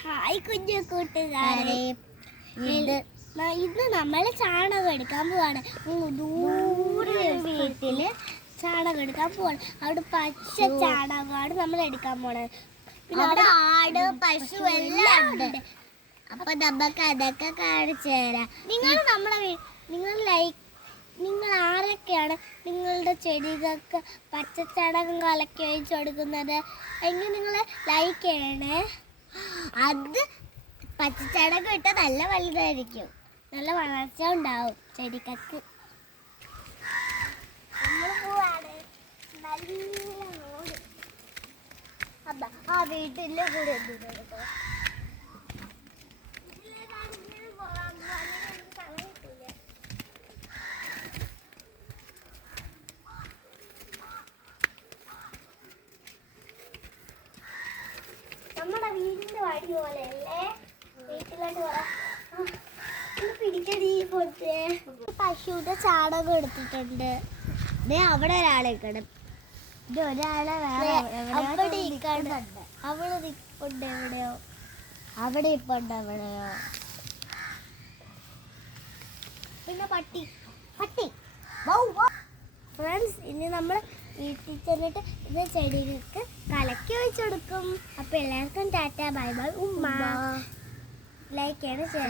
Hi കുഞ്ഞു കൂട്ടുകാരെ. ഇത് ഇന്ന് നമ്മൾ ചാണകം എടുക്കാൻ പോവാണ്. ദൂരെ വീട്ടിൽ ചാണകം എടുക്കാൻ പോവാണ്. അവിടെ പച്ച ചാണകമാണ് നമ്മൾ എടുക്കാൻ പോണത്. പിന്നെ അവിടെ ആട് പശു എല്ലാം ഉണ്ട്. അപ്പൊ നമുക്ക് അതൊക്കെ കാണിച്ചു തരാം. നിങ്ങൾ നമ്മളെ നിങ്ങൾ ലൈക്ക് നിങ്ങൾ ആരൊക്കെയാണ് നിങ്ങളുടെ ചെടികൾക്ക് പച്ചച്ചാണകം കലക്കി ഒഴിച്ചു കൊടുക്കുന്നത്? എങ്കിൽ നിങ്ങൾ ലൈക്ക് ചെയ്യണേ? അത് പച്ചച്ചടക്കം ഇട്ട നല്ല വലുതായിരിക്കും. നല്ല വളർച്ച ഉണ്ടാവും അബ്ബ ആ വീട്ടിലെ കൂടെ വഴി പോലെ അല്ലേ വീട്ടിലോട്ട് പോരാ പിടിക്കടി പോത്തെ പശുവിന്റെ ചാണകം എടുത്തിട്ടുണ്ട്. ദേ അവിടെ ഒരാളെ കിടം ഇത് ഒരാളെ വേറെ അവിടെ ഇരിക്കാണ് അവൾ നിൽപ്പുണ്ട് എവിടെയോ. അവിടെ ഇപ്പൊ എവിടെയോ. പിന്നെ പട്ടി. പട്ടി. ഫ്രണ്ട്സ് ഇനി നമ്മൾ വീട്ടിൽ ചെന്നിട്ട് ഇത് ചെടികൾക്ക് കലക്കി കൊടുക്കും അപ്പൊ എല്ലാവർക്കും ടാറ്റ ബൈ ബൈ ഉമ്മ. ലൈക്ക് ചെയ്യണം